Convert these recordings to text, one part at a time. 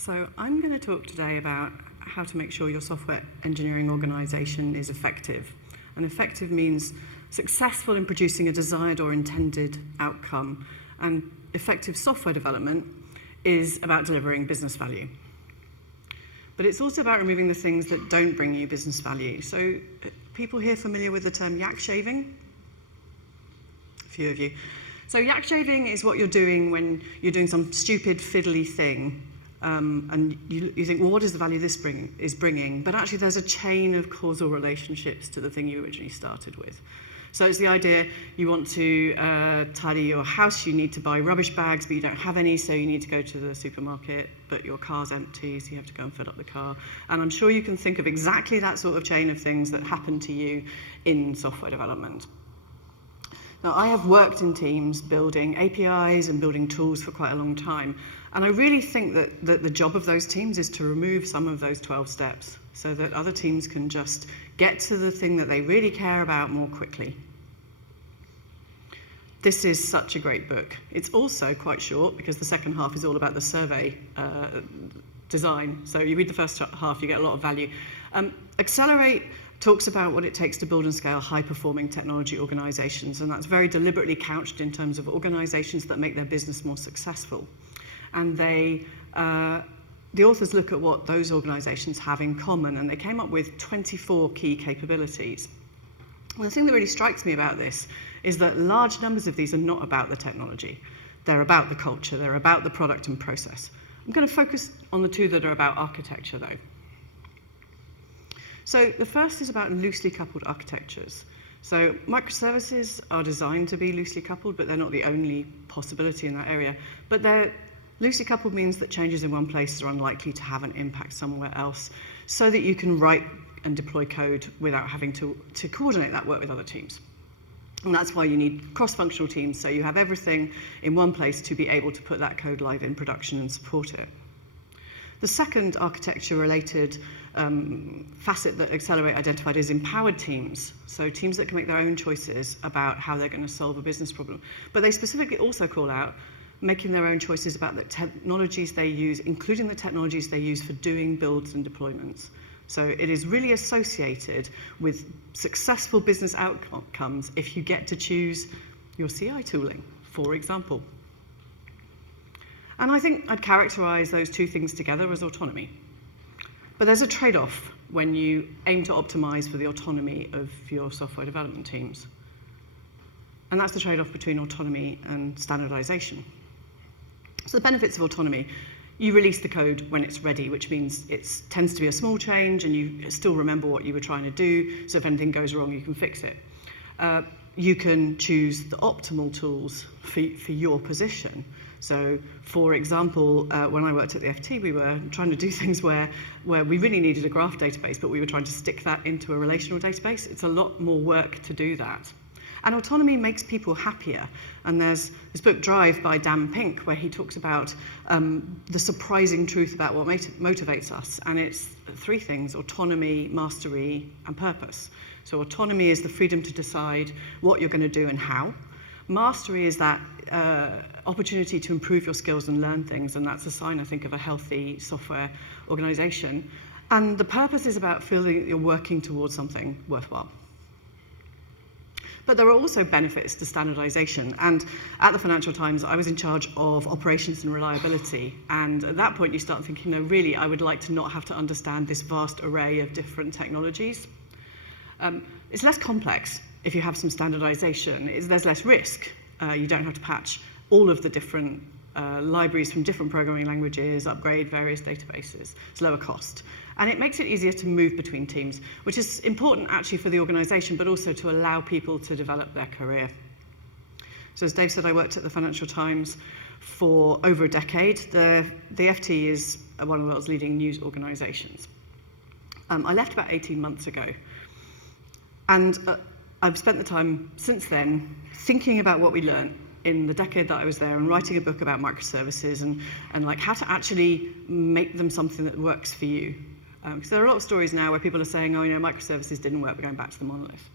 So I'm going to talk today about how to make sure your software engineering organization is effective. And effective means successful in producing a desired or intended outcome. And effective software development is about delivering business value. But it's also about removing the things that don't bring you business value. So people here familiar with the term yak shaving? A few of you. So yak shaving is what you're doing when you're doing some stupid fiddly thing. And you think, well, what is the value this is bringing? But actually, there's a chain of causal relationships to the thing you originally started with. So it's the idea you want to tidy your house, you need to buy rubbish bags, but you don't have any, so you need to go to the supermarket, but your car's empty, so you have to go and fill up the car. And I'm sure you can think of exactly that sort of chain of things that happen to you in software development. Now, I have worked in teams building APIs and building tools for quite a long time. And I really think that the job of those teams is to remove some of those 12 steps so that other teams can just get to the thing that they really care about more quickly. This is such a great book. It's also quite short because the second half is all about the survey design. So you read the first half, you get a lot of value. Accelerate talks about what it takes to build and scale high-performing technology organizations, and that's very deliberately couched in terms of organizations that make their business more successful. And the authors look at what those organizations have in common, and they came up with 24 key capabilities. Well, the thing that really strikes me about this is that large numbers of these are not about the technology. They're about the culture, they're about the product and process. I'm going to focus on the two that are about architecture, though. So the first is about loosely coupled architectures. So microservices are designed to be loosely coupled, but they're not the only possibility in that area. But they're loosely coupled means that changes in one place are unlikely to have an impact somewhere else, so that you can write and deploy code without having to coordinate that work with other teams. And that's why you need cross-functional teams, so you have everything in one place to be able to put that code live in production and support it. The second architecture-related facet that Accelerate identified is empowered teams, so teams that can make their own choices about how they're going to solve a business problem. But they specifically also call out making their own choices about the technologies they use, including the technologies they use for doing builds and deployments. So it is really associated with successful business outcomes if you get to choose your CI tooling, for example. And I think I'd characterize those two things together as autonomy. But there's a trade-off when you aim to optimize for the autonomy of your software development teams. And that's the trade-off between autonomy and standardization. So the benefits of autonomy: you release the code when it's ready, which means it tends to be a small change and you still remember what you were trying to do, so if anything goes wrong, you can fix it. You can choose the optimal tools for your position. So, for example, when I worked at the FT, we were trying to do things where we really needed a graph database, but we were trying to stick that into a relational database. It's a lot more work to do that. And autonomy makes people happier. And there's this book, Drive, by Dan Pink, where he talks about the surprising truth about what motivates us. And it's three things: autonomy, mastery, and purpose. So autonomy is the freedom to decide what you're going to do and how. Mastery is that opportunity to improve your skills and learn things, and that's a sign, I think, of a healthy software organization. And the purpose is about feeling that you're working towards something worthwhile. But there are also benefits to standardization. And at the Financial Times, I was in charge of operations and reliability. And at that point, you start thinking, no, really, I would like to not have to understand this vast array of different technologies. It's less complex if you have some standardization. There's less risk. You don't have to patch all of the different libraries from different programming languages, upgrade various databases. It's lower cost. And it makes it easier to move between teams, which is important actually for the organization, but also to allow people to develop their career. So as Dave said, I worked at the Financial Times for over a decade. The FT is one of the world's leading news organizations. I left about 18 months ago. And I've spent the time since then thinking about what we learned in the decade that I was there and writing a book about microservices and like how to actually make them something that works for you. Because there are a lot of stories now where people are saying, oh, microservices didn't work, we're going back to the monolith.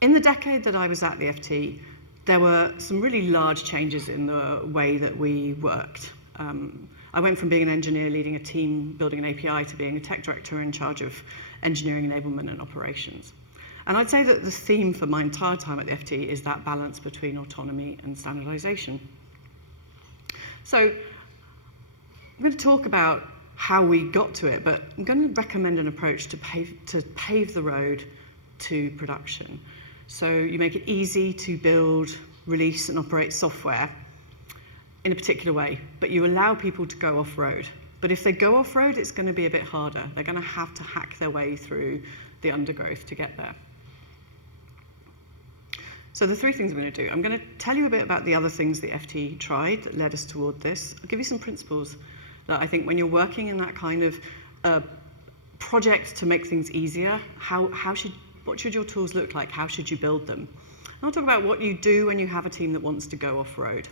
In the decade that I was at the FT, there were some really large changes in the way that we worked. I went from being an engineer leading a team building an API to being a tech director in charge of engineering enablement and operations. And I'd say that the theme for my entire time at the FT is that balance between autonomy and standardization. So I'm going to talk about how we got to it, but I'm going to recommend an approach to pave the road to production. So you make it easy to build, release, and operate software in a particular way, but you allow people to go off-road. But if they go off-road, it's going to be a bit harder. They're going to have to hack their way through the undergrowth to get there. So the three things I'm going to do. I'm going to tell you a bit about the other things the FT tried that led us toward this. I'll give you some principles that I think when you're working in that kind of project to make things easier, what should your tools look like? How should you build them? And I'll talk about what you do when you have a team that wants to go off-road.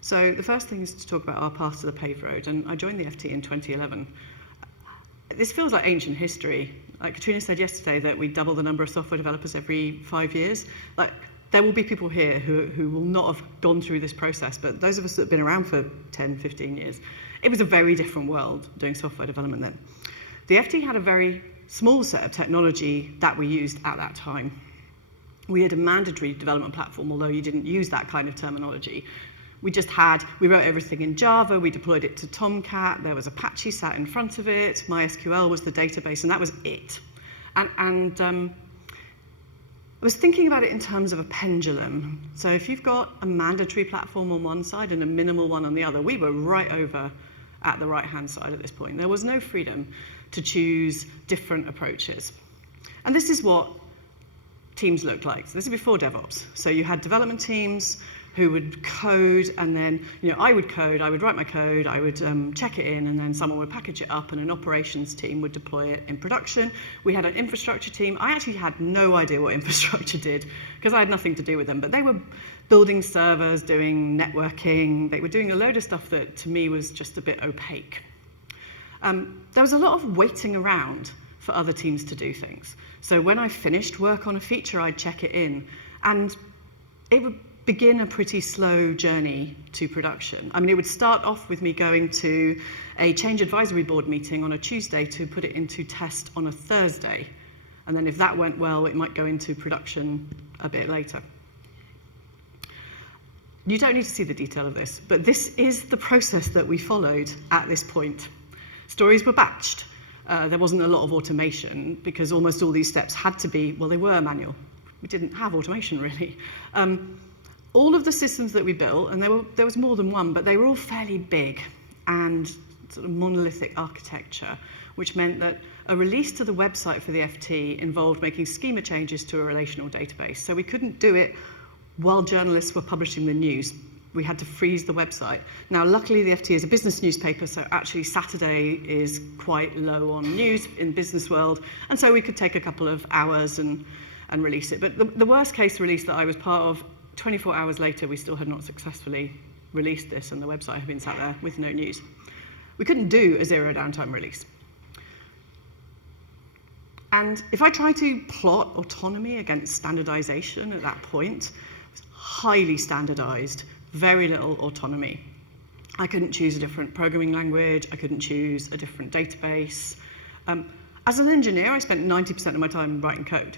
So the first thing is to talk about our path to the paved road, and I joined the FT in 2011. This feels like ancient history. Like Katrina said yesterday that we double the number of software developers every 5 years. Like, there will be people here who will not have gone through this process, but those of us that have been around for 10, 15 years, it was a very different world doing software development then. The FT had a very small set of technology that we used at that time. We had a mandatory development platform, although you didn't use that kind of terminology. We wrote everything in Java, we deployed it to Tomcat, there was Apache sat in front of it, MySQL was the database, and that was it. I was thinking about it in terms of a pendulum. So if you've got a mandatory platform on one side and a minimal one on the other, we were right over at the right-hand side at this point. There was no freedom to choose different approaches. And this is what teams looked like. So this is before DevOps. So you had development teams who would code, and then I would code, I would write my code, I would check it in, and then someone would package it up, and an operations team would deploy it in production. We had an infrastructure team. I actually had no idea what infrastructure did, because I had nothing to do with them, but they were building servers, doing networking. They were doing a load of stuff that, to me, was just a bit opaque. There was a lot of waiting around for other teams to do things. So when I finished work on a feature, I'd check it in, and it would begin a pretty slow journey to production. I mean, it would start off with me going to a change advisory board meeting on a Tuesday to put it into test on a Thursday. And then if that went well, it might go into production a bit later. You don't need to see the detail of this, but this is the process that we followed at this point. Stories were batched. There wasn't a lot of automation because almost all these steps had to be, well, they were manual. We didn't have automation, really. All of the systems that we built, and there was more than one, but they were all fairly big and sort of monolithic architecture, which meant that a release to the website for the FT involved making schema changes to a relational database. So we couldn't do it while journalists were publishing the news. We had to freeze the website. Now, luckily, the FT is a business newspaper, so actually Saturday is quite low on news in business world, and so we could take a couple of hours and release it. But the worst case release that I was part of, 24 hours later, we still had not successfully released this, and the website had been sat there with no news. We couldn't do a zero downtime release. And if I try to plot autonomy against standardization at that point, it was highly standardized, very little autonomy. I couldn't choose a different programming language, I couldn't choose a different database. As an engineer, I spent 90% of my time writing code,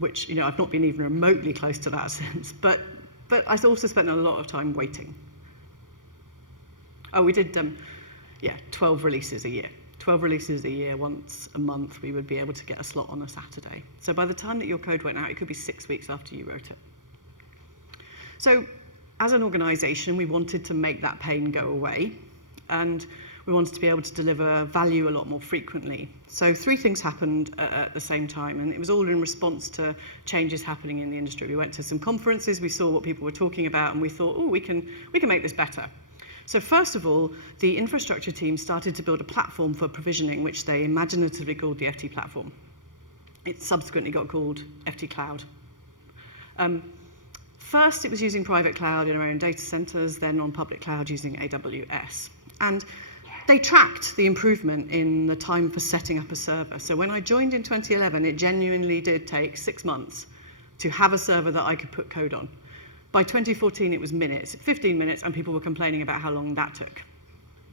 which I've not been even remotely close to that since, but I also spent a lot of time waiting. Oh, we did 12 releases a year. 12 releases a year, once a month, we would be able to get a slot on a Saturday. So by the time that your code went out, it could be 6 weeks after you wrote it. So as an organization, we wanted to make that pain go away, and we wanted to be able to deliver value a lot more frequently. So 3 things happened at the same time, and it was all in response to changes happening in the industry. We went to some conferences, we saw what people were talking about, and we thought, oh, we can make this better. So first of all, the infrastructure team started to build a platform for provisioning, which they imaginatively called the FT platform. It subsequently got called FT Cloud. First, it was using private cloud in our own data centers, then on public cloud using AWS. And they tracked the improvement in the time for setting up a server. So when I joined in 2011, it genuinely did take 6 months to have a server that I could put code on. By 2014, it was minutes, 15 minutes, and people were complaining about how long that took.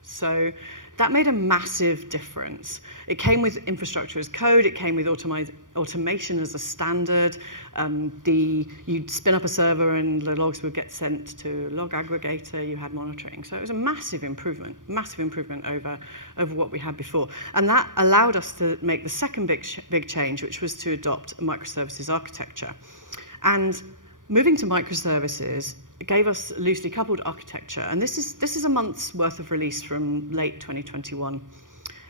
So that made a massive difference. It came with infrastructure as code, it came with automation as a standard. You'd spin up a server and the logs would get sent to a log aggregator, you had monitoring. So it was a massive improvement over what we had before. And that allowed us to make the second big change, which was to adopt a microservices architecture. And moving to microservices, it gave us loosely coupled architecture, and this is a month's worth of release from late 2021.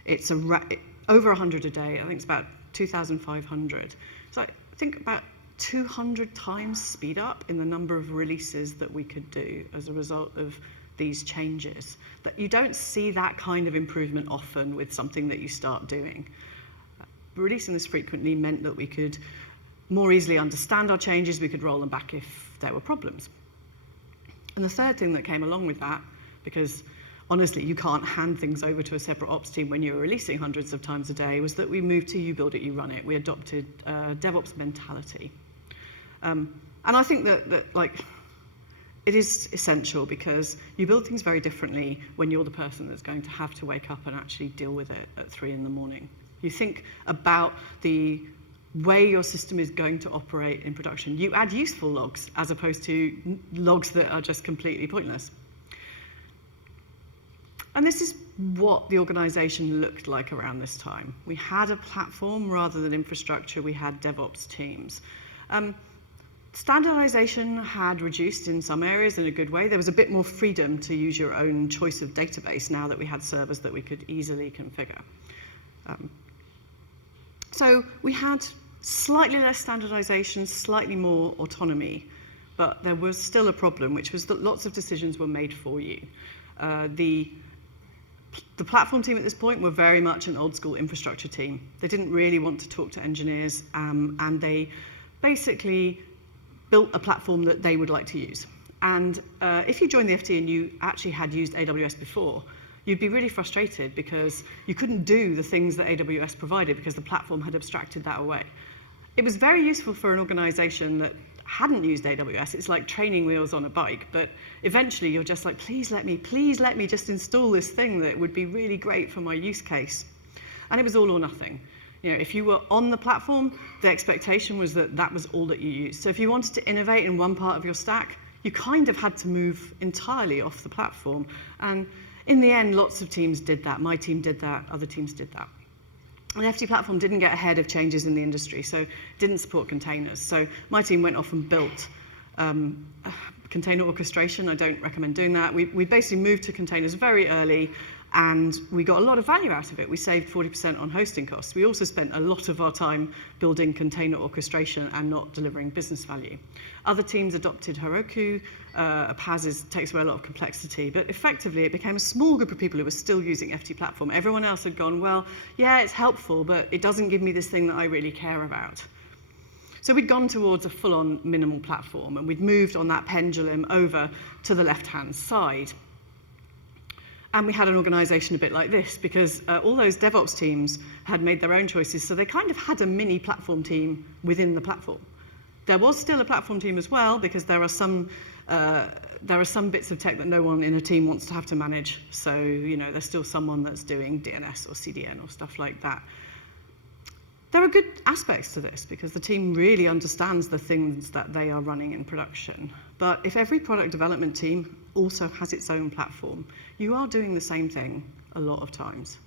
It's over 100 a day. I think it's about 2,500. So I think about 200 times speed up in the number of releases that we could do as a result of these changes. That you don't see that kind of improvement often with something that you start doing. Releasing this frequently meant that we could more easily understand our changes, we could roll them back if there were problems. And the third thing that came along with that, because honestly, you can't hand things over to a separate ops team when you're releasing hundreds of times a day, was that we moved to you build it, you run it. We adopted DevOps mentality. And I think that it is essential because you build things very differently when you're the person that's going to have to wake up and actually deal with it at 3 in the morning. You think about the way your system is going to operate in production. You add useful logs as opposed to logs that are just completely pointless. And this is what the organization looked like around this time. We had a platform rather than infrastructure. We had DevOps teams. Standardization had reduced in some areas in a good way. There was a bit more freedom to use your own choice of database now that we had servers that we could easily configure. So we had slightly less standardization, slightly more autonomy, but there was still a problem, which was that lots of decisions were made for you. The platform team at this point were very much an old school infrastructure team. They didn't really want to talk to engineers, and they basically built a platform that they would like to use. And if you joined the FT and you actually had used AWS before, you'd be really frustrated because you couldn't do the things that AWS provided because the platform had abstracted that away. It was very useful for an organization that hadn't used AWS. It's like training wheels on a bike, but eventually you're just like, please let me just install this thing that would be really great for my use case. And it was all or nothing. You know, if you were on the platform, the expectation was that that was all that you used. So if you wanted to innovate in one part of your stack, you kind of had to move entirely off the platform. And in the end, lots of teams did that. My team did that, other teams did that. The FT platform didn't get ahead of changes in the industry, so it didn't support containers. So my team went off and built container orchestration. I don't recommend doing that. We basically moved to containers very early, and we got a lot of value out of it. We saved 40% on hosting costs. We also spent a lot of our time building container orchestration and not delivering business value. Other teams adopted Heroku. PaaS takes away a lot of complexity, but effectively it became a small group of people who were still using FT platform. Everyone else had gone, well, yeah, it's helpful, but it doesn't give me this thing that I really care about. So we'd gone towards a full-on minimal platform, and we'd moved on that pendulum over to the left-hand side. And we had an organization a bit like this, because all those DevOps teams had made their own choices, so they kind of had a mini platform team within the platform. There was still a platform team as well, because there are some bits of tech that no one in a team wants to have to manage. So, you know, there's still someone that's doing DNS or CDN or stuff like that. There are good aspects to this, because the team really understands the things that they are running in production. But if every product development team also has its own platform, you are doing the same thing a lot of times.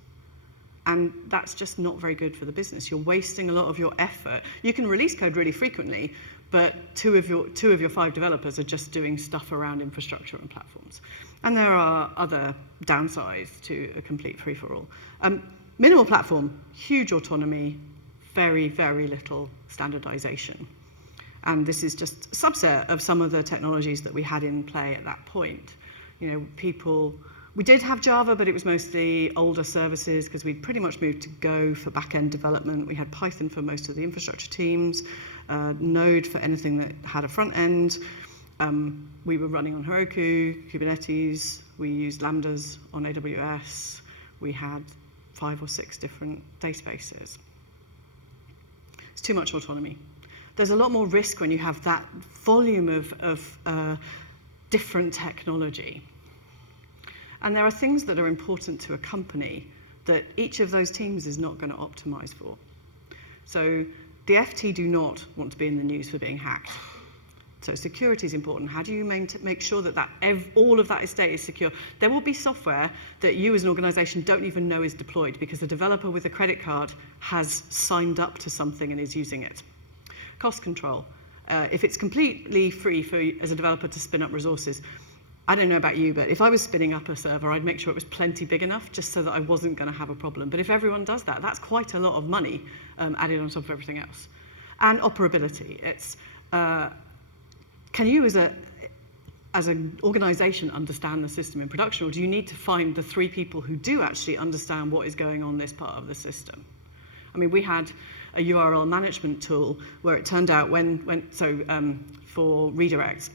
And that's just not very good for the business. You're wasting a lot of your effort. You can release code really frequently, but two of your 5 developers are just doing stuff around infrastructure and platforms. And there are other downsides to a complete free-for-all. Minimal platform, huge autonomy, very, very little standardization. And this is just a subset of some of the technologies that we had in play at that point. You know, we did have Java, but it was mostly older services because we'd pretty much moved to Go for back-end development. We had Python for most of the infrastructure teams, Node for anything that had a front end. We were running on Heroku, Kubernetes. We used Lambdas on AWS. We had 5 or 6 different databases. It's too much autonomy. There's a lot more risk when you have that volume of different technology. And there are things that are important to a company that each of those teams is not going to optimize for. So the FT do not want to be in the news for being hacked. So security is important. How do you make sure that all of that estate is secure? There will be software that you as an organization don't even know is deployed because the developer with a credit card has signed up to something and is using it. Cost control. If it's completely free for as a developer to spin up resources, I don't know about you, but if I was spinning up a server, I'd make sure it was plenty big enough just so that I wasn't going to have a problem. But if everyone does that, that's quite a lot of money added on top of everything else. And operability. It's can you as an organization understand the system in production, or do you need to find the 3 people who do actually understand what is going on this part of the system? I mean, we had a URL management tool where it turned out for redirects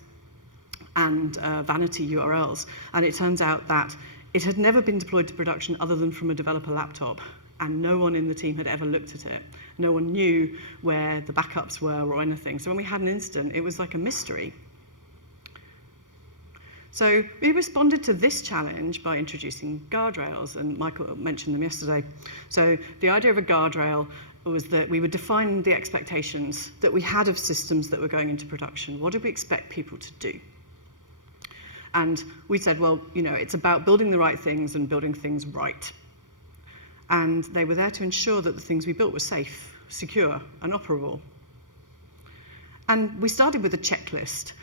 and vanity URLs, and it turns out that it had never been deployed to production other than from a developer laptop, and no one in the team had ever looked at it. No one knew where the backups were or anything. So when we had an incident, it was like a mystery. So we responded to this challenge by introducing guardrails, and Michael mentioned them yesterday. So the idea of a guardrail was that we would define the expectations that we had of systems that were going into production. What did we expect people to do? And we said, well, it's about building the right things and building things right. And they were there to ensure that the things we built were safe, secure, and operable. And we started with a checklist,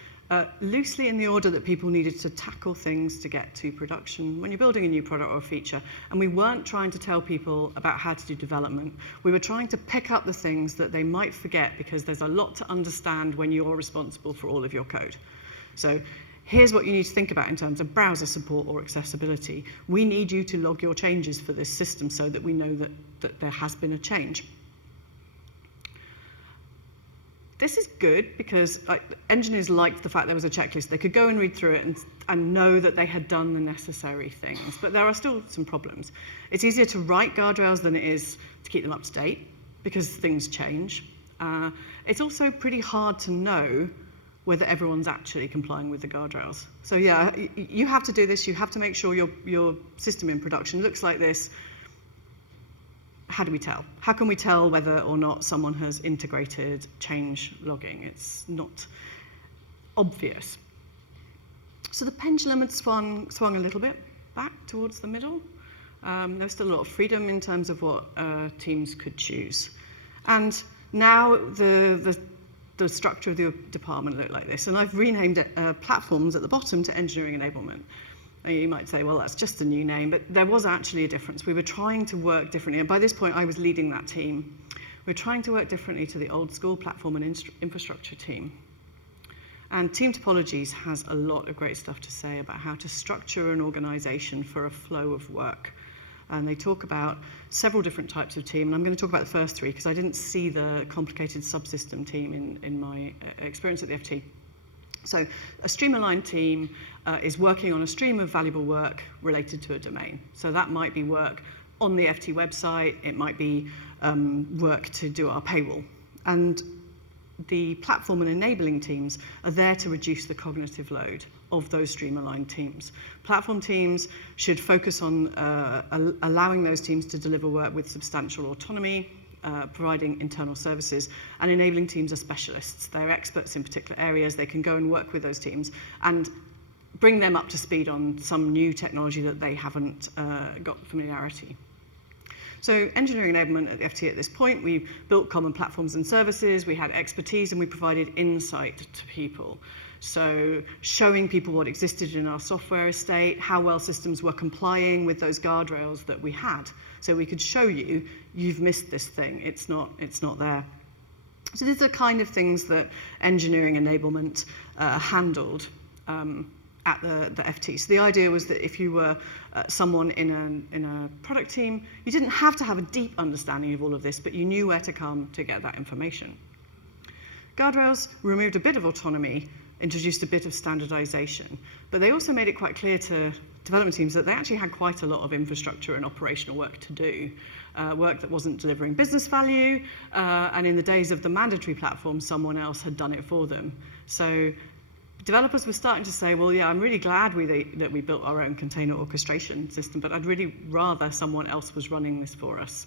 loosely in the order that people needed to tackle things to get to production when you're building a new product or a feature. And we weren't trying to tell people about how to do development. We were trying to pick up the things that they might forget because there's a lot to understand when you're responsible for all of your code. So here's what you need to think about in terms of browser support or accessibility. We need you to log your changes for this system so that we know that there has been a change. This is good because engineers liked the fact there was a checklist. They could go and read through it and know that they had done the necessary things. But there are still some problems. It's easier to write guardrails than it is to keep them up to date because things change. It's also pretty hard to know whether everyone's actually complying with the guardrails. So yeah, you have to do this. You have to make sure your system in production looks like this. How do we tell? How can we tell whether or not someone has integrated change logging? It's not obvious. So the pendulum had swung a little bit back towards the middle. There's still a lot of freedom in terms of what teams could choose. And now the structure of the department looked like this. And I've renamed it platforms at the bottom to engineering enablement. And you might say, well, that's just a new name, but there was actually a difference. We were trying to work differently. And by this point, I was leading that team. We were trying to work differently to the old school platform and infrastructure team. And Team Topologies has a lot of great stuff to say about how to structure an organization for a flow of work. And they talk about several different types of team. And I'm going to talk about the first 3 because I didn't see the complicated subsystem team in my experience at the FT. So a stream-aligned team is working on a stream of valuable work related to a domain. So that might be work on the FT website. It might be work to do our paywall. And the platform and enabling teams are there to reduce the cognitive load of those stream-aligned teams. Platform teams should focus on allowing those teams to deliver work with substantial autonomy, providing internal services, and enabling teams are specialists. They're experts in particular areas. They can go and work with those teams and bring them up to speed on some new technology that they haven't got familiarity. So engineering enablement at the FT at this point, we built common platforms and services, we had expertise, and we provided insight to people. So showing people what existed in our software estate, how well systems were complying with those guardrails that we had. So we could show you, you've missed this thing, it's not there. So these are the kind of things that engineering enablement handled at the FT. So the idea was that if you were someone in a product team, you didn't have to have a deep understanding of all of this, but you knew where to come to get that information. Guardrails removed a bit of autonomy, introduced a bit of standardization. But they also made it quite clear to development teams that they actually had quite a lot of infrastructure and operational work to do, work that wasn't delivering business value, and in the days of the mandatory platform, someone else had done it for them. So developers were starting to say, well, yeah, I'm really glad that we built our own container orchestration system, but I'd really rather someone else was running this for us.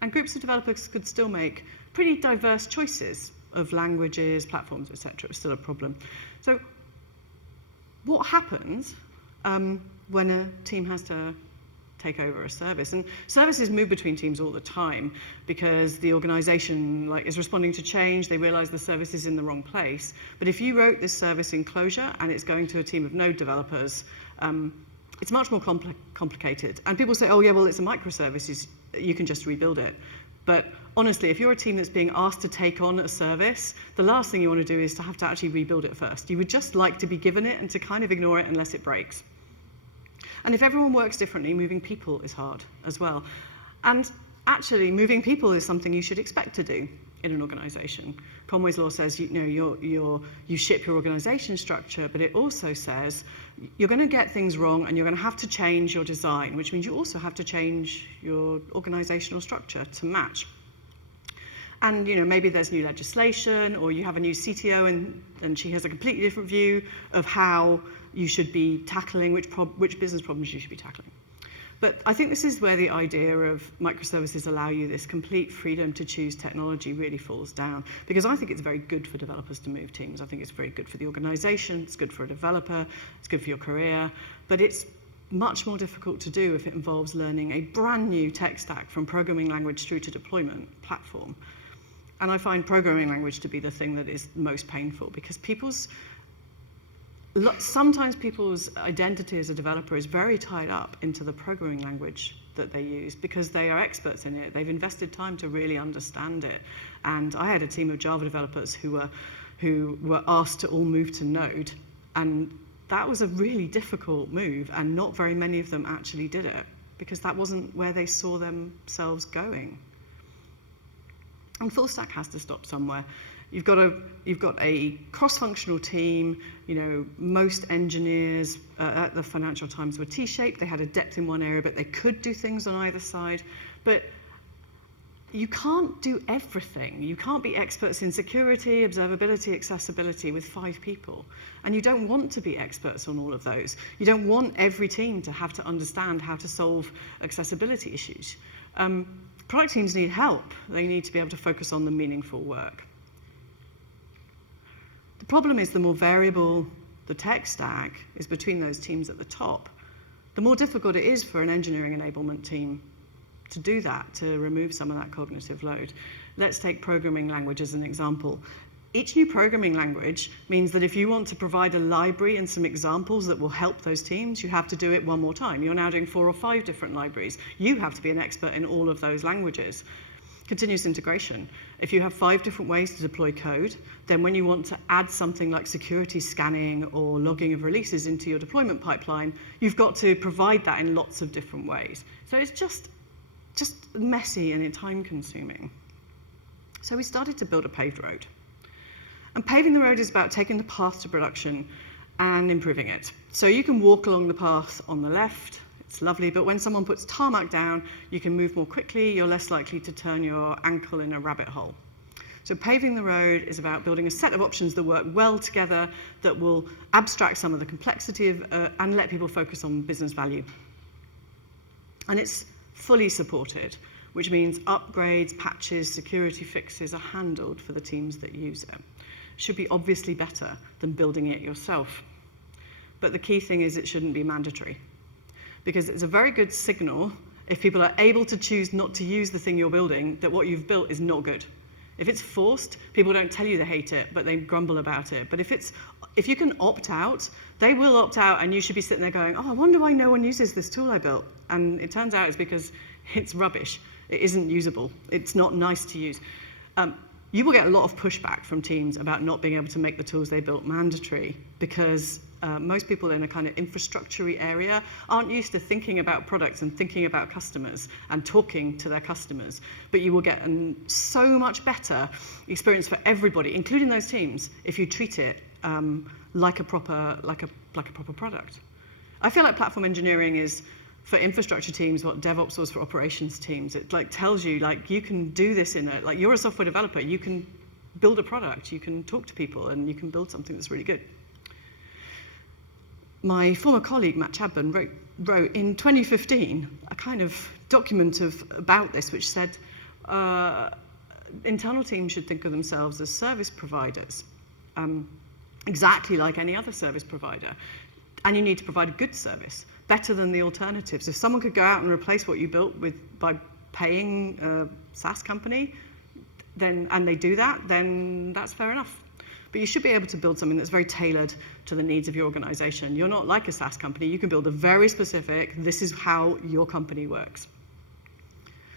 And groups of developers could still make pretty diverse choices of languages, platforms, etc. It was still a problem. So what happens when a team has to take over a service? And services move between teams all the time because the organization is responding to change. They realize the service is in the wrong place. But if you wrote this service in Clojure and it's going to a team of Node developers, it's much more complicated. And people say, oh yeah, well, it's a microservice, you can just rebuild it. But honestly, if you're a team that's being asked to take on a service, the last thing you want to do is to have to actually rebuild it first. You would just like to be given it and to kind of ignore it unless it breaks. And if everyone works differently, moving people is hard as well. And actually, moving people is something you should expect to do in an organization. Conway's Law says you ship your organization structure, but it also says you're going to get things wrong and you're going to have to change your design, which means you also have to change your organizational structure to match. And maybe there's new legislation, or you have a new CTO and she has a completely different view of how you should be tackling, which business problems you should be tackling. But I think this is where the idea of microservices allow you this complete freedom to choose technology really falls down. Because I think it's very good for developers to move teams. I think it's very good for the organization, it's good for a developer, it's good for your career. But it's much more difficult to do if it involves learning a brand new tech stack from programming language through to deployment platform. And I find programming language to be the thing that is most painful, because sometimes people's identity as a developer is very tied up into the programming language that they use because they are experts in it. They've invested time to really understand it. And I had a team of Java developers who were asked to all move to Node, and that was a really difficult move, and not very many of them actually did it because that wasn't where they saw themselves going. And full stack has to stop somewhere. You've got a cross-functional team. Most engineers at the Financial Times were T-shaped. They had a depth in one area, but they could do things on either side. But you can't do everything. You can't be experts in security, observability, accessibility with 5 people. And you don't want to be experts on all of those. You don't want every team to have to understand how to solve accessibility issues. Product teams need help. They need to be able to focus on the meaningful work. The problem is the more variable the tech stack is between those teams at the top, the more difficult it is for an engineering enablement team to do that, to remove some of that cognitive load. Let's take programming language as an example. Each new programming language means that if you want to provide a library and some examples that will help those teams, you have to do it one more time. You're now doing 4 or 5 different libraries. You have to be an expert in all of those languages. Continuous integration. If you have 5 different ways to deploy code, then when you want to add something like security scanning or logging of releases into your deployment pipeline, you've got to provide that in lots of different ways. So it's just messy and time-consuming. So we started to build a paved road. And paving the road is about taking the path to production and improving it. So you can walk along the path on the left. It's lovely, but when someone puts tarmac down, you can move more quickly. You're less likely to turn your ankle in a rabbit hole. So paving the road is about building a set of options that work well together, that will abstract some of the complexity and let people focus on business value. And it's fully supported, which means upgrades, patches, security fixes are handled for the teams that use it. Should be obviously better than building it yourself. But the key thing is it shouldn't be mandatory, because it's a very good signal if people are able to choose not to use the thing you're building, that what you've built is not good. If it's forced, people don't tell you they hate it, but they grumble about it. But if you can opt out, they will opt out, and you should be sitting there going, oh, I wonder why no one uses this tool I built. And it turns out it's because it's rubbish. It isn't usable. It's not nice to use. You will get a lot of pushback from teams about not being able to make the tools they built mandatory, because most people in a kind of infrastructure-y area aren't used to thinking about products and thinking about customers and talking to their customers. But you will get a so much better experience for everybody, including those teams, if you treat it like a proper product. I feel like platform engineering is for infrastructure teams what DevOps was for operations teams. It like tells you like you can do this in a, like you're a software developer, you can build a product, you can talk to people, and you can build something that's really good. My former colleague, Matt Chadburn, wrote in 2015 a kind of document about this, which said internal teams should think of themselves as service providers, exactly like any other service provider. And you need to provide a good service, better than the alternatives. If someone could go out and replace what you built by paying a SaaS company, and they do that, then that's fair enough. But you should be able to build something that's very tailored to the needs of your organization. You're not like a SaaS company. You can build a very specific, this is how your company works.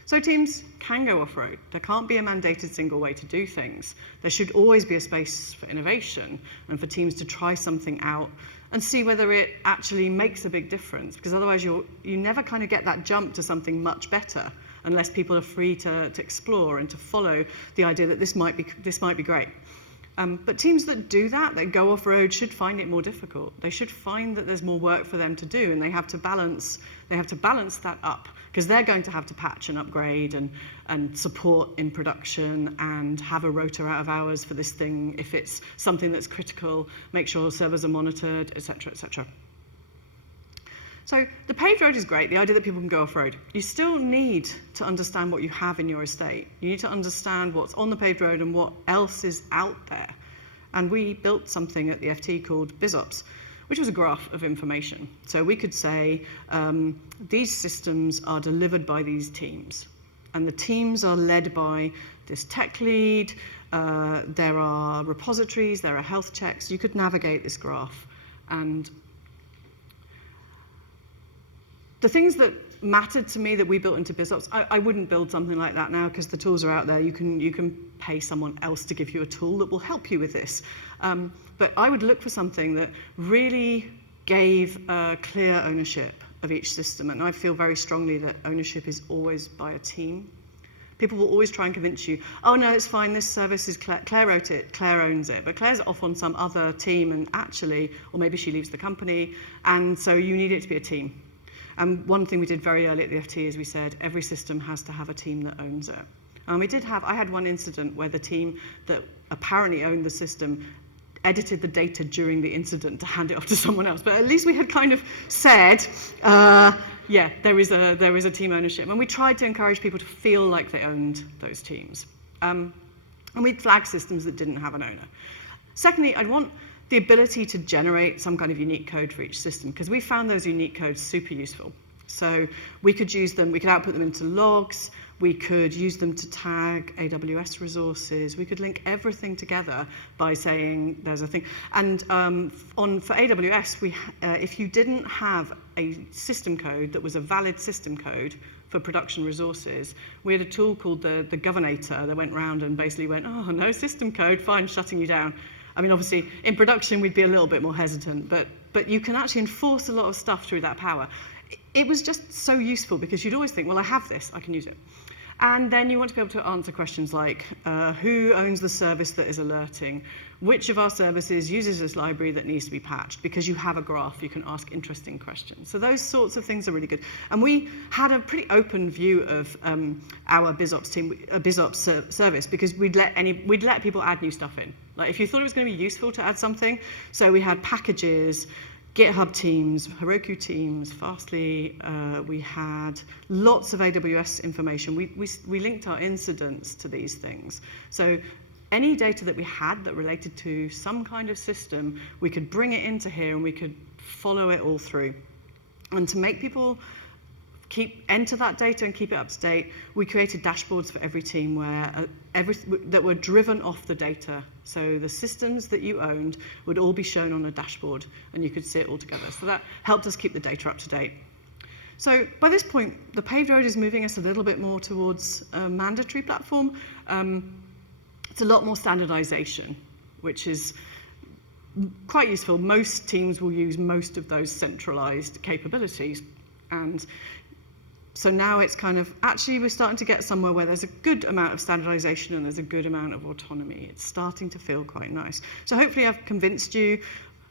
So teams can go off-road. There can't be a mandated single way to do things. There should always be a space for innovation and for teams to try something out and see whether it actually makes a big difference, because otherwise you never kind of get that jump to something much better unless people are free to explore and to follow the idea that this might be great. But teams that do that go off-road, should find it more difficult. They should find that there's more work for them to do, and they have to balance that up, because they're going to have to patch and upgrade and support in production and have a rota out of hours for this thing if it's something that's critical, make sure servers are monitored, et cetera, et cetera. So the paved road is great, the idea that people can go off-road. You still need to understand what you have in your estate. You need to understand what's on the paved road and what else is out there. And we built something at the FT called BizOps, which was a graph of information. So we could say, these systems are delivered by these teams. And the teams are led by this tech lead, there are repositories, there are health checks. You could navigate this graph. And the things that mattered to me that we built into BizOps, I wouldn't build something like that now because the tools are out there. You can pay someone else to give you a tool that will help you with this. But I would look for something that really gave clear ownership of each system. And I feel very strongly that ownership is always by a team. People will always try and convince you, oh no, it's fine, this service is Claire wrote it, Claire owns it, but Claire's off on some other team and actually, or maybe she leaves the company, and so you need it to be a team. And one thing we did very early at the FT is we said every system has to have a team that owns it. And I had one incident where the team that apparently owned the system edited the data during the incident to hand it off to someone else. But at least we had kind of said, yeah, there is a team ownership. And we tried to encourage people to feel like they owned those teams. And we'd flag systems that didn't have an owner. Secondly, I'd want the ability to generate some kind of unique code for each system, because we found those unique codes super useful. So we could use them, we could output them into logs, we could use them to tag AWS resources, we could link everything together by saying there's a thing. And for AWS, if you didn't have a system code that was a valid system code for production resources, we had a tool called the Governator that went round and basically went, oh, no system code, fine, shutting you down. I mean, obviously, in production, we'd be a little bit more hesitant, but you can actually enforce a lot of stuff through that power. It was just so useful because you'd always think, well, I have this, I can use it. And then you want to be able to answer questions like, who owns the service that is alerting? Which of our services uses this library that needs to be patched? Because you have a graph, you can ask interesting questions. So those sorts of things are really good. And we had a pretty open view of our BizOps team, BizOps service, because we'd let people add new stuff in. Like if you thought it was going to be useful to add something, so we had packages, GitHub teams, Heroku teams, Fastly, we had lots of AWS information. We linked our incidents to these things. So any data that we had that related to some kind of system, we could bring it into here and we could follow it all through. And to make people enter that data and keep it up to date, we created dashboards for every team that were driven off the data. So the systems that you owned would all be shown on a dashboard and you could see it all together. So that helped us keep the data up to date. So by this point, the paved road is moving us a little bit more towards a mandatory platform. It's a lot more standardization, which is quite useful. Most teams will use most of those centralized capabilities. And So now it's kind of, actually we're starting to get somewhere where there's a good amount of standardization and there's a good amount of autonomy. It's starting to feel quite nice. So hopefully I've convinced you,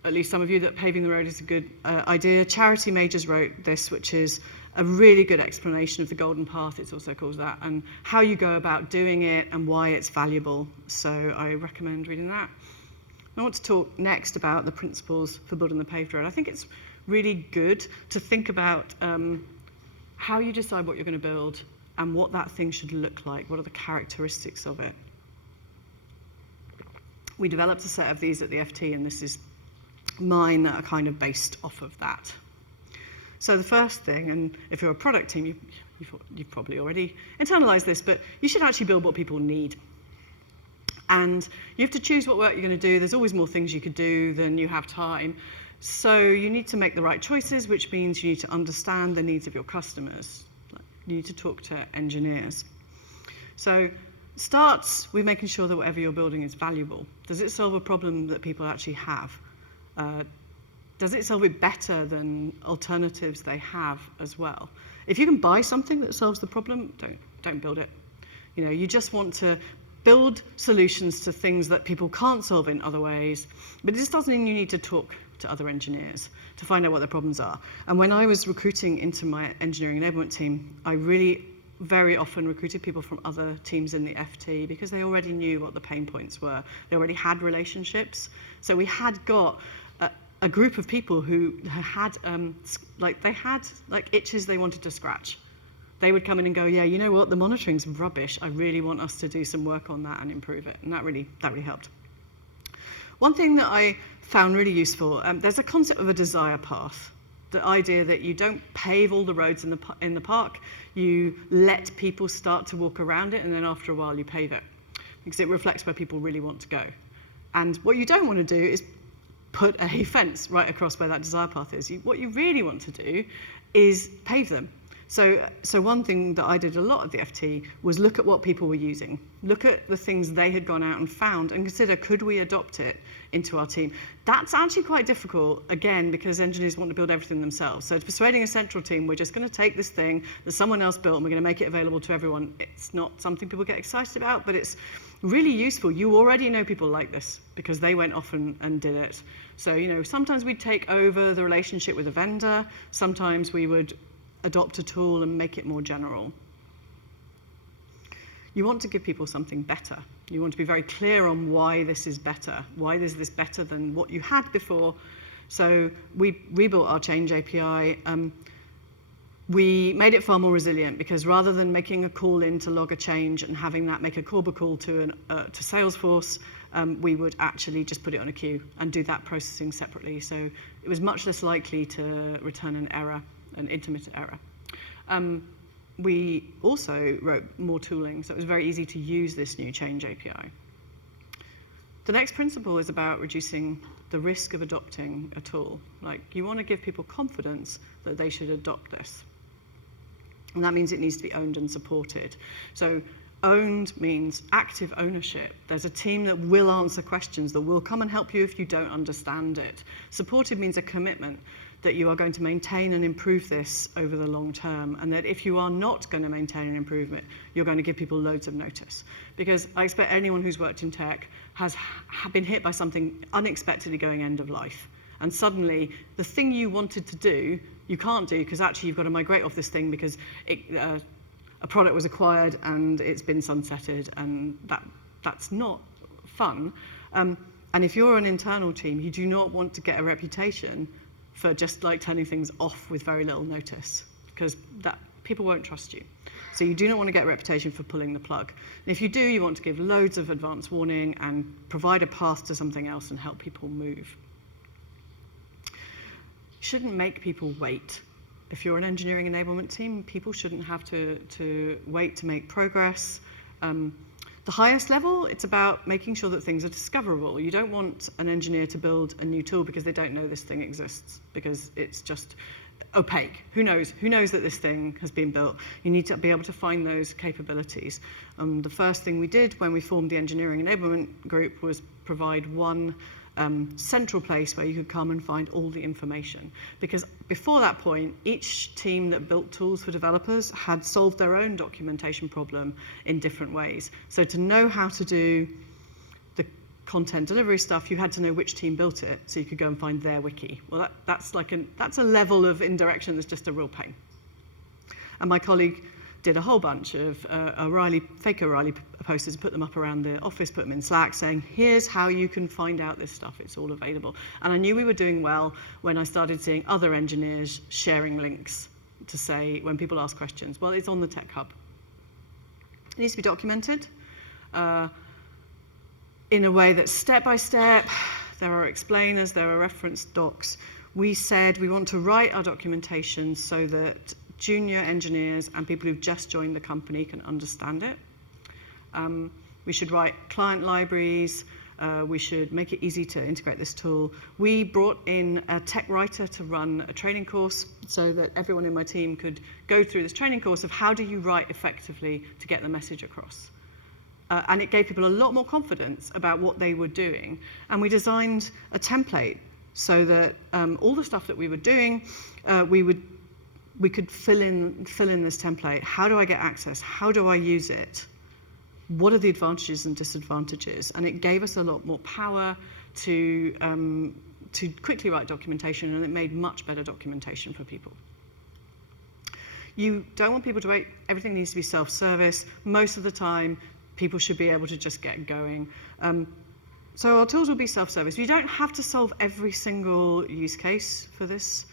at least some of you, that paving the road is a good idea. Charity Majors wrote this, which is a really good explanation of the golden path, it's also called that, and how you go about doing it and why it's valuable. So I recommend reading that. I want to talk next about the principles for building the paved road. I think it's really good to think about how you decide what you're going to build and what that thing should look like. What are the characteristics of it? We developed a set of these at the FT, and this is mine that are kind of based off of that. So the first thing, and if you're a product team, you've probably already internalized this, but you should actually build what people need. And you have to choose what work you're going to do. There's always more things you could do than you have time. So you need to make the right choices, which means you need to understand the needs of your customers. You need to talk to engineers. So starts with making sure that whatever you're building is valuable. Does it solve a problem that people actually have? Does it solve it better than alternatives they have as well? If you can buy something that solves the problem, don't build it. You know, you just want to build solutions to things that people can't solve in other ways, but this doesn't mean you need to talk to other engineers to find out what their problems are. And when I was recruiting into my engineering enablement team, I really very often recruited people from other teams in the FT because they already knew what the pain points were. They already had relationships. So we had got a group of people who had itches they wanted to scratch. They would come in and go, yeah, you know what, the monitoring's rubbish. I really want us to do some work on that and improve it. And that really helped. One thing that I found really useful, there's a concept of a desire path. The idea that you don't pave all the roads in the park, you let people start to walk around it, and then after a while you pave it, because it reflects where people really want to go. And what you don't want to do is put a fence right across where that desire path is. What you really want to do is pave them. So one thing that I did a lot at the FT was look at what people were using, look at the things they had gone out and found, and consider, could we adopt it into our team? That's actually quite difficult, again, because engineers want to build everything themselves. So persuading a central team, we're just going to take this thing that someone else built and we're going to make it available to everyone. It's not something people get excited about, but it's really useful. You already know people like this because they went off and did it. So, you know, sometimes we'd take over the relationship with a vendor. Sometimes we would adopt a tool and make it more general. You want to give people something better. You want to be very clear on why this is better. Why is this better than what you had before? So we rebuilt our change API. We made it far more resilient because rather than making a call in to log a change and having that make a callback call to Salesforce, we would actually just put it on a queue and do that processing separately. So it was much less likely to return an error, an intermittent error. We also wrote more tooling, so it was very easy to use this new change API. The next principle is about reducing the risk of adopting a tool. Like, you want to give people confidence that they should adopt this. And that means it needs to be owned and supported. So owned means active ownership. There's a team that will answer questions, that will come and help you if you don't understand it. Supported means a commitment that you are going to maintain and improve this over the long term, and that if you are not going to maintain and improve it, you're going to give people loads of notice. Because I expect anyone who's worked in tech has been hit by something unexpectedly going end of life. And suddenly, the thing you wanted to do, you can't do because actually you've got to migrate off this thing because a product was acquired and it's been sunsetted, and that's not fun. And if you're an internal team, you do not want to get a reputation for just like turning things off with very little notice, because that people won't trust you. So you do not want to get a reputation for pulling the plug. And if you do, you want to give loads of advance warning and provide a path to something else and help people move. You shouldn't make people wait. If you're an engineering enablement team, people shouldn't have to wait to make progress. The highest level, it's about making sure that things are discoverable. You don't want an engineer to build a new tool because they don't know this thing exists, because it's just opaque. Who knows that this thing has been built? You need to be able to find those capabilities. The first thing we did when we formed the engineering enablement group was provide one central place where you could come and find all the information. Because before that point, each team that built tools for developers had solved their own documentation problem in different ways. So to know how to do the content delivery stuff, you had to know which team built it, so you could go and find their wiki. Well, that's a level of indirection that's just a real pain. And my colleague did a whole bunch of fake O'Reilly posters, put them up around the office, put them in Slack, saying, here's how you can find out this stuff, it's all available. And I knew we were doing well when I started seeing other engineers sharing links to say, when people ask questions, well, it's on the Tech Hub. It needs to be documented in a way that's step by step. There are explainers, there are reference docs. We said we want to write our documentation so that junior engineers and people who've just joined the company can understand it. We should write client libraries. We should make it easy to integrate this tool. We brought in a tech writer to run a training course so that everyone in my team could go through this training course of how do you write effectively to get the message across. And it gave people a lot more confidence about what they were doing. And we designed a template so that all the stuff that we were doing, we could fill in this template. How do I get access? How do I use it? What are the advantages and disadvantages? And it gave us a lot more power to quickly write documentation, and it made much better documentation for people. You don't want people to wait. Everything needs to be self-service. Most of the time, people should be able to just get going. So our tools will be self-service. You don't have to solve every single use case for this.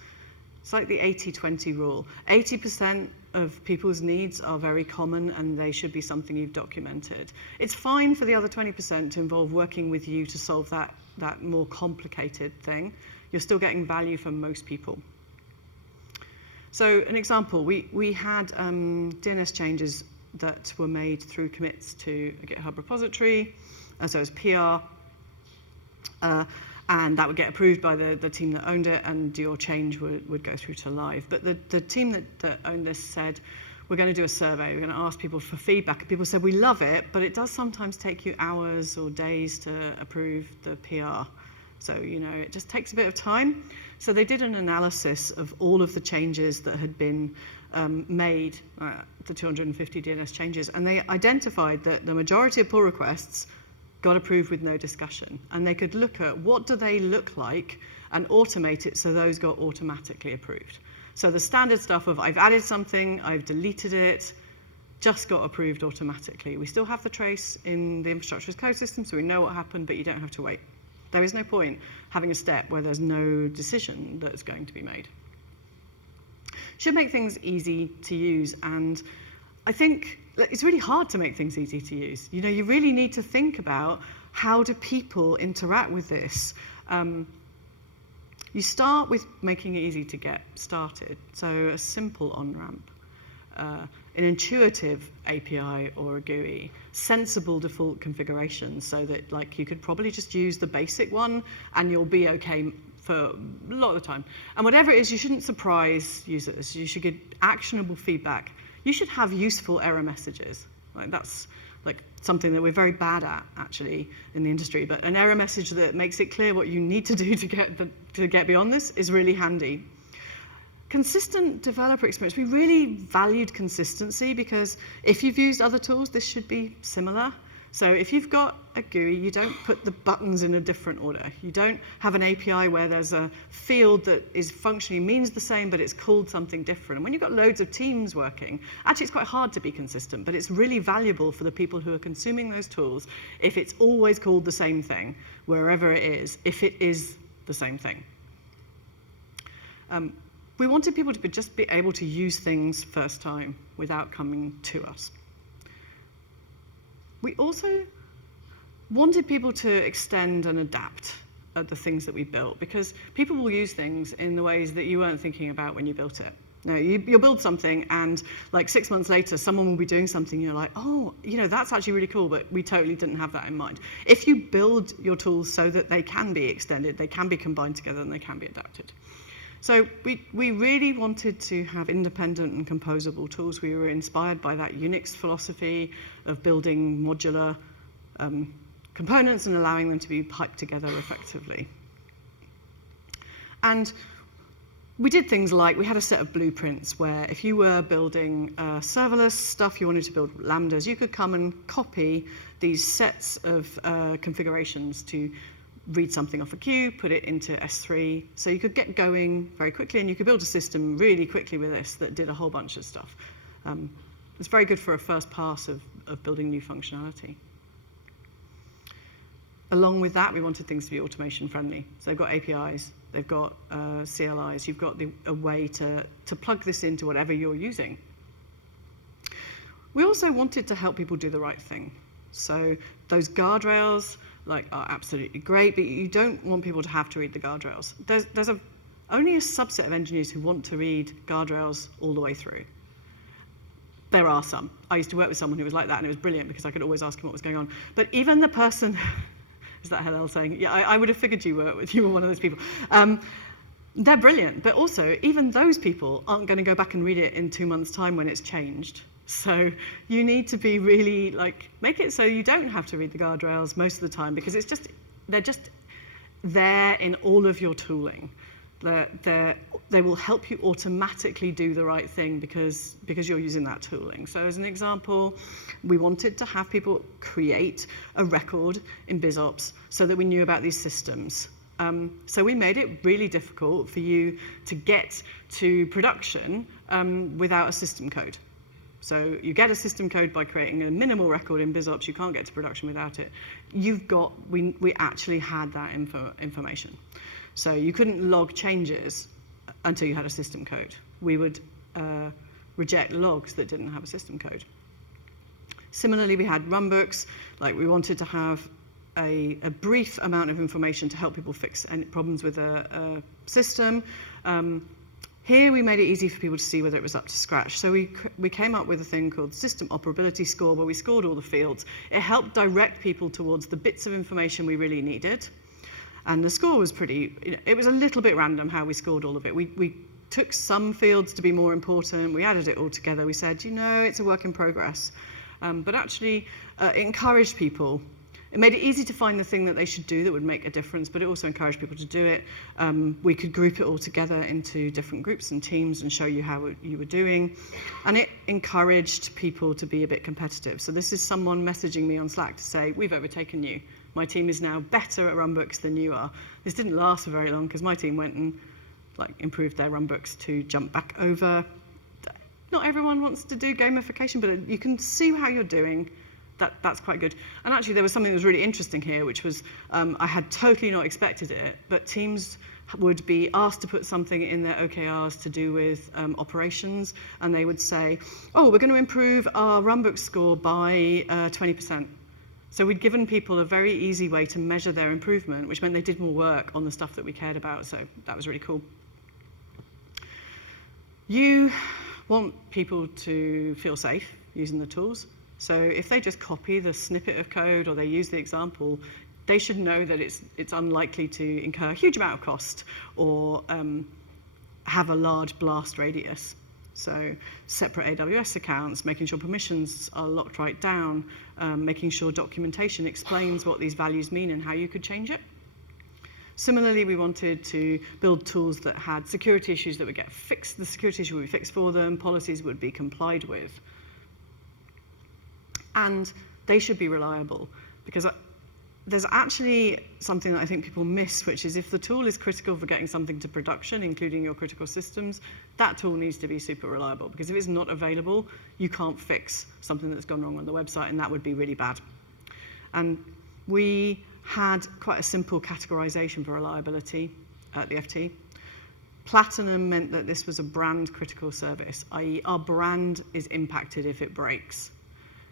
It's like the 80-20 rule. 80% of people's needs are very common, and they should be something you've documented. It's fine for the other 20% to involve working with you to solve that more complicated thing. You're still getting value from most people. So an example, we had DNS changes that were made through commits to a GitHub repository, so as PR. And that would get approved by the team that owned it, and your change would go through to live. But the team that owned this said, we're going to do a survey, we're going to ask people for feedback. And people said, we love it, but it does sometimes take you hours or days to approve the PR. So, it just takes a bit of time. So they did an analysis of all of the changes that had been made, the 250 DNS changes, and they identified that the majority of pull requests got approved with no discussion. And they could look at what do they look like and automate it so those got automatically approved. So the standard stuff of I've added something, I've deleted it, just got approved automatically. We still have the trace in the infrastructure as code system, so we know what happened, but you don't have to wait. There is no point having a step where there's no decision that's going to be made. Should make things easy to use, and I think it's really hard to make things easy to use. You really need to think about how do people interact with this. You start with making it easy to get started. So a simple on-ramp, an intuitive API or a GUI, sensible default configuration so that you could probably just use the basic one and you'll be okay for a lot of the time. And whatever it is, you shouldn't surprise users. You should get actionable feedback. You should have useful error messages. That's something that we're very bad at, actually, in the industry. But an error message that makes it clear what you need to do to get beyond this is really handy. Consistent developer experience. We really valued consistency because if you've used other tools, this should be similar. So if you've got a GUI, you don't put the buttons in a different order. You don't have an API where there's a field that is functionally means the same, but it's called something different. And when you've got loads of teams working, actually it's quite hard to be consistent, but it's really valuable for the people who are consuming those tools if it's always called the same thing, wherever it is, if it is the same thing. We wanted people to just be able to use things first time without coming to us. We also wanted people to extend and adapt the things that we built, because people will use things in the ways that you weren't thinking about when you built it. You'll build something, and 6 months later, someone will be doing something, and you're like, oh, that's actually really cool, but we totally didn't have that in mind. If you build your tools so that they can be extended, they can be combined together, and they can be adapted. So we really wanted to have independent and composable tools. We were inspired by that Unix philosophy of building modular components and allowing them to be piped together effectively. And we did things like, we had a set of blueprints where if you were building serverless stuff, you wanted to build Lambdas, you could come and copy these sets of configurations to read something off a queue, put it into S3, so you could get going very quickly, and you could build a system really quickly with this that did a whole bunch of stuff. It's very good for a first pass of building new functionality. Along with that, we wanted things to be automation friendly. So they've got APIs, they've got CLIs, you've got a way to plug this into whatever you're using. We also wanted to help people do the right thing. So those guardrails are absolutely great, but you don't want people to have to read the guardrails. There's only a subset of engineers who want to read guardrails all the way through. There are some. I used to work with someone who was like that, and it was brilliant because I could always ask him what was going on. But even the person, is that Hillel saying? Yeah, I would have figured you were one of those people. They're brilliant, but also even those people aren't going to go back and read it in 2 months' time when it's changed. So you need to be really make it so you don't have to read the guardrails most of the time, because they're just there in all of your tooling. They will help you automatically do the right thing because you're using that tooling. So as an example, we wanted to have people create a record in BizOps so that we knew about these systems. So we made it really difficult for you to get to production without a system code. So you get a system code by creating a minimal record in BizOps. You can't get to production without it. We actually had that information. So you couldn't log changes until you had a system code. We would reject logs that didn't have a system code. Similarly, we had runbooks. We wanted to have a brief amount of information to help people fix any problems with a system. Here we made it easy for people to see whether it was up to scratch. So we came up with a thing called System Operability Score, where we scored all the fields. It helped direct people towards the bits of information we really needed. And the score was it was a little bit random how we scored all of it. We took some fields to be more important. We added it all together. We said, it's a work in progress. But actually, it encouraged people. It made it easy to find the thing that they should do that would make a difference, but it also encouraged people to do it. We could group it all together into different groups and teams and show you how you were doing. And it encouraged people to be a bit competitive. So this is someone messaging me on Slack to say, we've overtaken you. My team is now better at runbooks than you are. This didn't last for very long because my team went and improved their runbooks to jump back over. Not everyone wants to do gamification, but you can see how you're doing. That's quite good. And actually, there was something that was really interesting here, which was I had totally not expected it, but teams would be asked to put something in their OKRs to do with operations, and they would say, we're going to improve our runbook score by 20%. So we'd given people a very easy way to measure their improvement, which meant they did more work on the stuff that we cared about, so that was really cool. You want people to feel safe using the tools. So if they just copy the snippet of code or they use the example, they should know that it's unlikely to incur a huge amount of cost or have a large blast radius. So separate AWS accounts, making sure permissions are locked right down, making sure documentation explains what these values mean and how you could change it. Similarly, we wanted to build tools that had security issues that would get fixed. The security issue would be fixed for them, policies would be complied with. And they should be reliable, because there's actually something that I think people miss, which is if the tool is critical for getting something to production, including your critical systems, that tool needs to be super reliable, because if it's not available, you can't fix something that's gone wrong on the website, and that would be really bad. And we had quite a simple categorization for reliability at the FT. Platinum meant that this was a brand critical service, i.e. our brand is impacted if it breaks.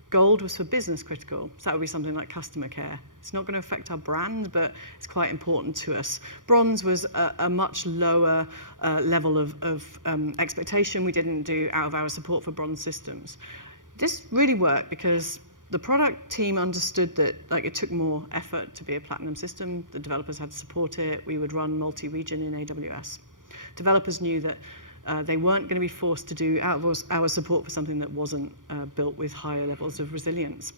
Gold was for business critical, so that would be something like customer care. It's not going to affect our brand, but it's quite important to us. Bronze was a much lower level of expectation. We didn't do out-of-hours support for bronze systems. This really worked because the product team understood that it took more effort to be a platinum system. The developers had to support it. We would run multi-region in AWS. Developers knew that they weren't going to be forced to do out-of-hours support for something that wasn't built with higher levels of resilience.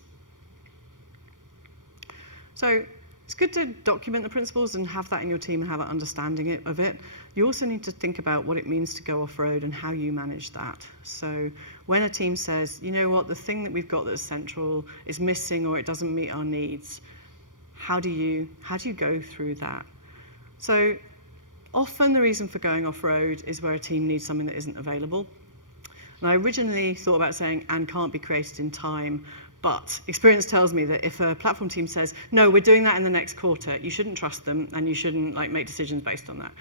So it's good to document the principles and have that in your team and have an understanding of it. You also need to think about what it means to go off-road and how you manage that. So when a team says, you know what, the thing that we've got that's central is missing or it doesn't meet our needs, how do you go through that? So often the reason for going off-road is where a team needs something that isn't available. And I originally thought about saying, and can't be created in time, but experience tells me that if a platform team says, no, we're doing that in the next quarter, you shouldn't trust them and you shouldn't make decisions based on that.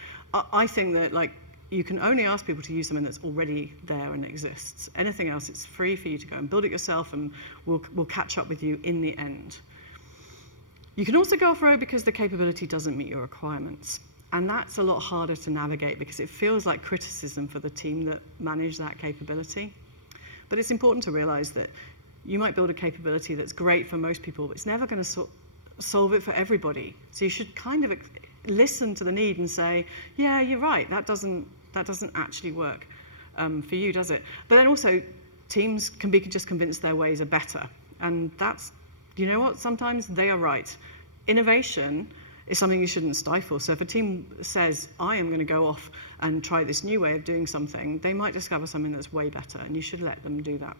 I think that you can only ask people to use something that's already there and exists. Anything else, it's free for you to go and build it yourself, and we'll catch up with you in the end. You can also go off-road because the capability doesn't meet your requirements. And that's a lot harder to navigate because it feels like criticism for the team that manage that capability. But it's important to realize that you might build a capability that's great for most people, but it's never going to solve it for everybody. So you should kind of listen to the need and say, yeah, you're right, that doesn't actually work for you, does it? But then also, teams can be just convinced their ways are better. And that's, you know what, sometimes they are right. Innovation is something you shouldn't stifle. So if a team says, I am going to go off and try this new way of doing something, they might discover something that's way better, and you should let them do that.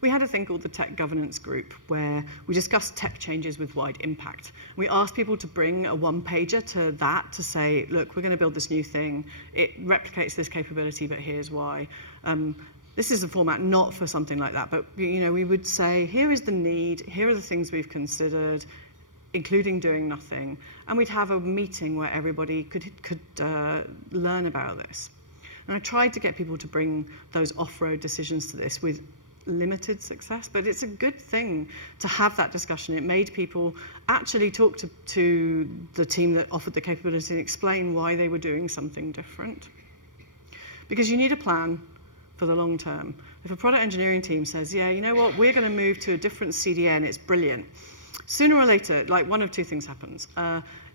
We had a thing called the Tech Governance Group where we discussed tech changes with wide impact. We asked people to bring a one-pager to that to say, look, we're going to build this new thing. It replicates this capability, but here's why. This is a format not for something like that, but we would say, here is the need, here are the things we've considered, including doing nothing, and we'd have a meeting where everybody could learn about this. And I tried to get people to bring those off-road decisions to this with limited success, but it's a good thing to have that discussion. It made people actually talk to the team that offered the capability and explain why they were doing something different. Because you need a plan for the long term. If a product engineering team says, yeah, you know what, we're going to move to a different CDN, it's brilliant. Sooner or later, one of two things happens.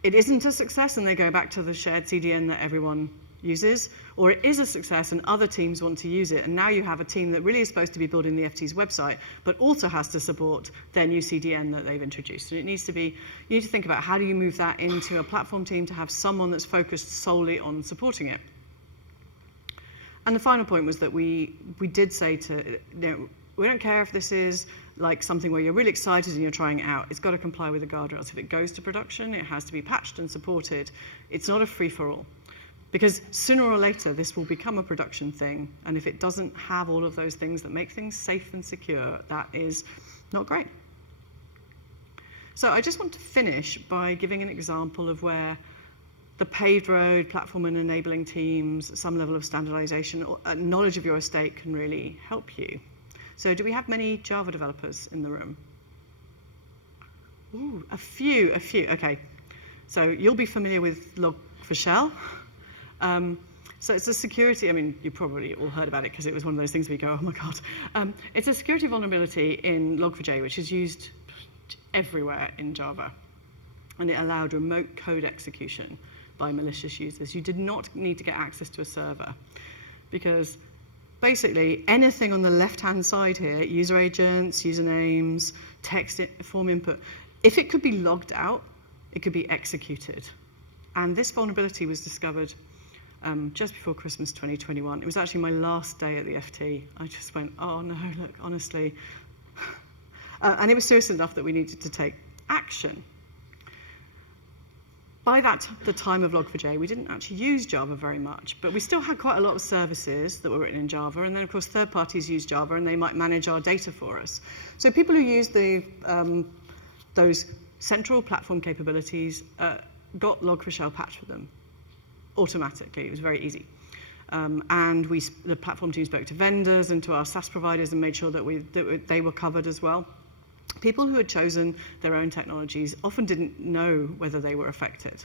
It isn't a success and they go back to the shared CDN that everyone uses, or it is a success and other teams want to use it, and now you have a team that really is supposed to be building the FT's website, but also has to support their new CDN that they've introduced. And it needs to be, you need to think about how do you move that into a platform team to have someone that's focused solely on supporting it. And the final point was that we did say to, we don't care if this is something where you're really excited and you're trying it out. It's got to comply with the guardrails. If it goes to production, it has to be patched and supported. It's not a free-for-all. Because sooner or later, this will become a production thing. And if it doesn't have all of those things that make things safe and secure, that is not great. So I just want to finish by giving an example of where the paved road, platform and enabling teams, some level of standardization, or knowledge of your estate can really help you. So do we have many Java developers in the room? Ooh, a few. Okay. So you'll be familiar with Log4Shell. So it's a security, you probably all heard about it because it was one of those things where you go, oh my God. It's a security vulnerability in Log4j, which is used everywhere in Java. And it allowed remote code execution by malicious users. You did not need to get access to a server because basically anything on the left-hand side here, user agents, usernames, text form input, if it could be logged out, it could be executed. And this vulnerability was discovered just before Christmas 2021. It was actually my last day at the FT. I just went, oh no, look, honestly. And it was serious enough that we needed to take action. By the time of Log4j, we didn't actually use Java very much, but we still had quite a lot of services that were written in Java, and then of course third parties use Java and they might manage our data for us. So people who use those central platform capabilities got Log4Shell patched for them automatically. It was very easy. And the platform team spoke to vendors and to our SaaS providers and made sure that they were covered as well. People who had chosen their own technologies often didn't know whether they were affected.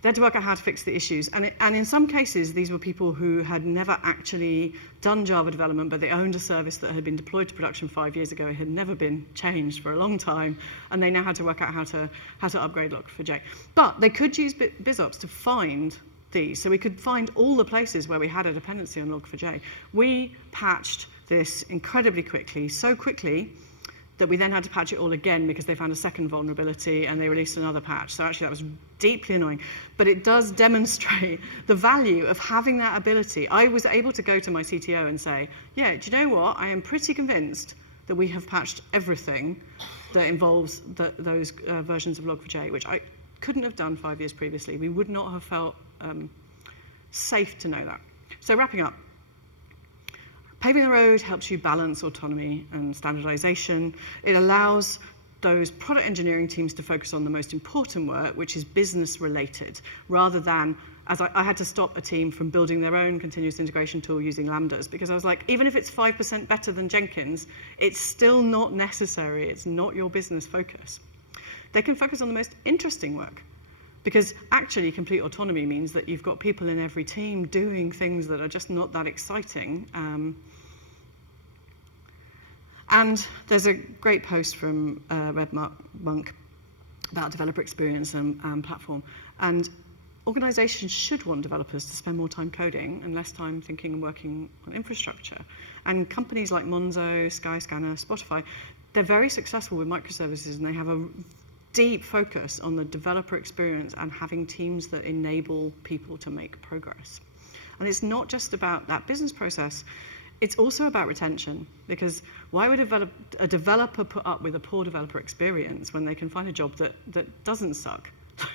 They had to work out how to fix the issues. And in some cases, these were people who had never actually done Java development, but they owned a service that had been deployed to production 5 years ago. It had never been changed for a long time, and they now had to work out how to upgrade Log4j. But they could use BizOps to find these. So we could find all the places where we had a dependency on Log4j. We patched this incredibly quickly, so quickly that we then had to patch it all again because they found a second vulnerability and they released another patch. So actually that was deeply annoying. But it does demonstrate the value of having that ability. I was able to go to my CTO and say, yeah, do you know what? I am pretty convinced that we have patched everything that involves those versions of Log4j, which I couldn't have done 5 years previously. We would not have felt safe to know that. So wrapping up. Paving the road helps you balance autonomy and standardization. It allows those product engineering teams to focus on the most important work, which is business related, rather than, as I had to stop a team from building their own continuous integration tool using Lambdas, because I was like, even if it's 5% better than Jenkins, it's still not necessary. It's not your business focus. They can focus on the most interesting work, because actually complete autonomy means that you've got people in every team doing things that are just not that exciting. And there's a great post from Red Monk about developer experience and platform. And organizations should want developers to spend more time coding and less time thinking and working on infrastructure. And companies like Monzo, Skyscanner, Spotify, they're very successful with microservices, and they have a deep focus on the developer experience and having teams that enable people to make progress. And it's not just about that business process, it's also about retention, because why would a developer put up with a poor developer experience when they can find a job that doesn't suck?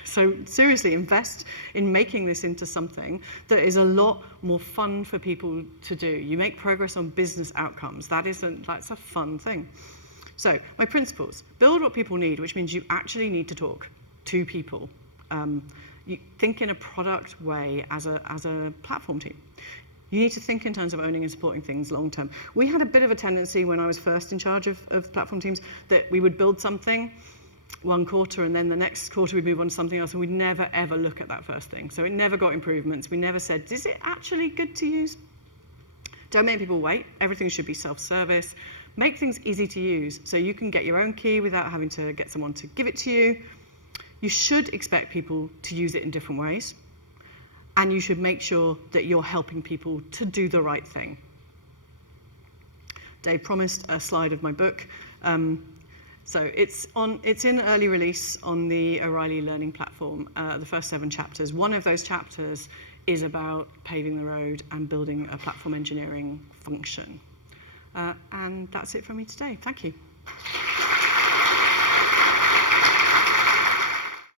So seriously, invest in making this into something that is a lot more fun for people to do. You make progress on business outcomes. That's a fun thing. So my principles: build what people need, which means you actually need to talk to people. You think in a product way as a platform team. You need to think in terms of owning and supporting things long term. We had a bit of a tendency when I was first in charge of platform teams that we would build something one quarter and then the next quarter we'd move on to something else, and we'd never ever look at that first thing. So it never got improvements. We never said, is it actually good to use? Don't make people wait. Everything should be self-service. Make things easy to use so you can get your own key without having to get someone to give it to you. You should expect people to use it in different ways. And you should make sure that you're helping people to do the right thing. Dave promised a slide of my book. So it's in early release on the O'Reilly Learning Platform, the first 7 chapters. One of those chapters is about paving the road and building a platform engineering function. And that's it from me today. Thank you.